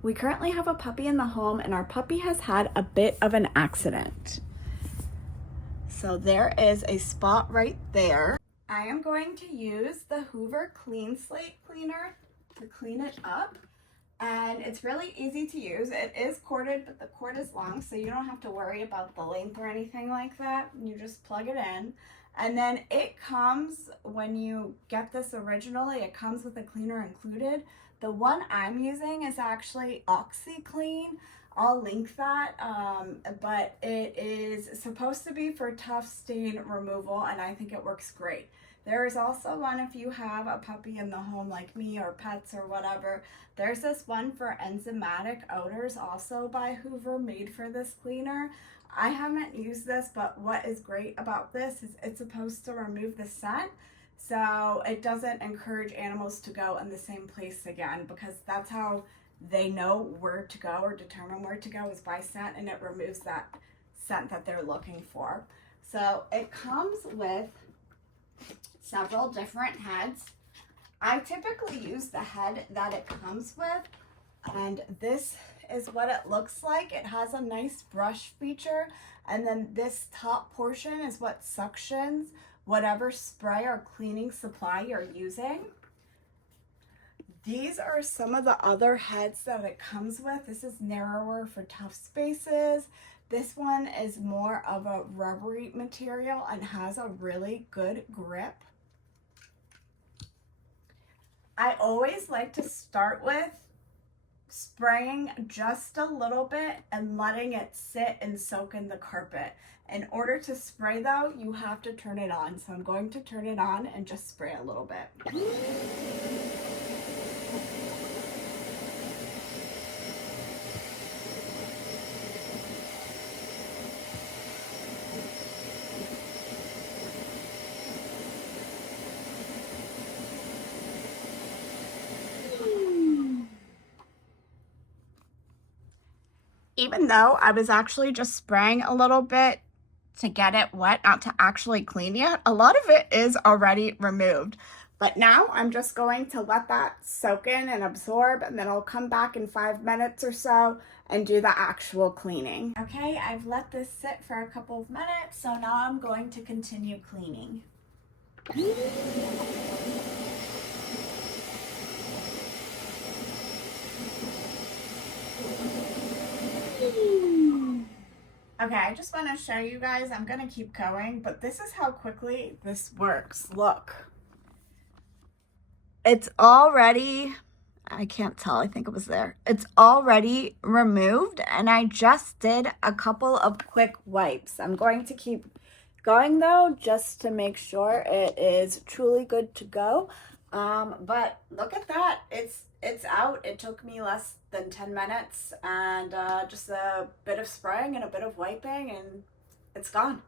We currently have a puppy in the home, and our puppy has had a bit of an accident. So there is a spot right there. I am going to use the Hoover Clean Slate cleaner to clean it up. And it's really easy to use. It is corded, but the cord is long, so you don't have to worry about the length or anything like that. You just plug it in. And then it comes, when you get this originally, it comes with a cleaner included. The one I'm using is actually OxyClean. I'll link that, but it is supposed to be for tough stain removal, and I think it works great. There is also one if you have a puppy in the home like me, or pets or whatever. There's this one for enzymatic odors, also by Hoover, made for this cleaner. I haven't used this, but what is great about this is it's supposed to remove the scent, so it doesn't encourage animals to go in the same place again, because that's how they know where to go or determine where to go, is by scent, and it removes that scent that they're looking for. So it comes with several different heads. I typically use the head that it comes with, and this is what it looks like. It has a nice brush feature, and then this top portion is what suctions whatever spray or cleaning supply you're using. These are some of the other heads that it comes with. This is narrower for tough spaces. This one is more of a rubbery material and has a really good grip. I always like to start with spraying just a little bit and letting it sit and soak in the carpet. In order to spray though, you have to turn it on. So I'm going to turn it on and just spray a little bit. Even though I was actually just spraying a little bit to get it wet, not to actually clean yet, a lot of it is already removed. But now I'm just going to let that soak in and absorb, and then I'll come back in 5 minutes or so and do the actual cleaning. Okay, I've let this sit for a couple of minutes, so now I'm going to continue cleaning. Okay, I just want to show you guys, I'm going to keep going, but this is how quickly this works. Look. It's already, I can't tell, I think it was there. It's already removed, and I just did a couple of quick wipes. I'm going to keep going though, just to make sure it is truly good to go. But look at that, it's out. It took me less than 10 minutes, and just a bit of spraying and a bit of wiping, and it's gone.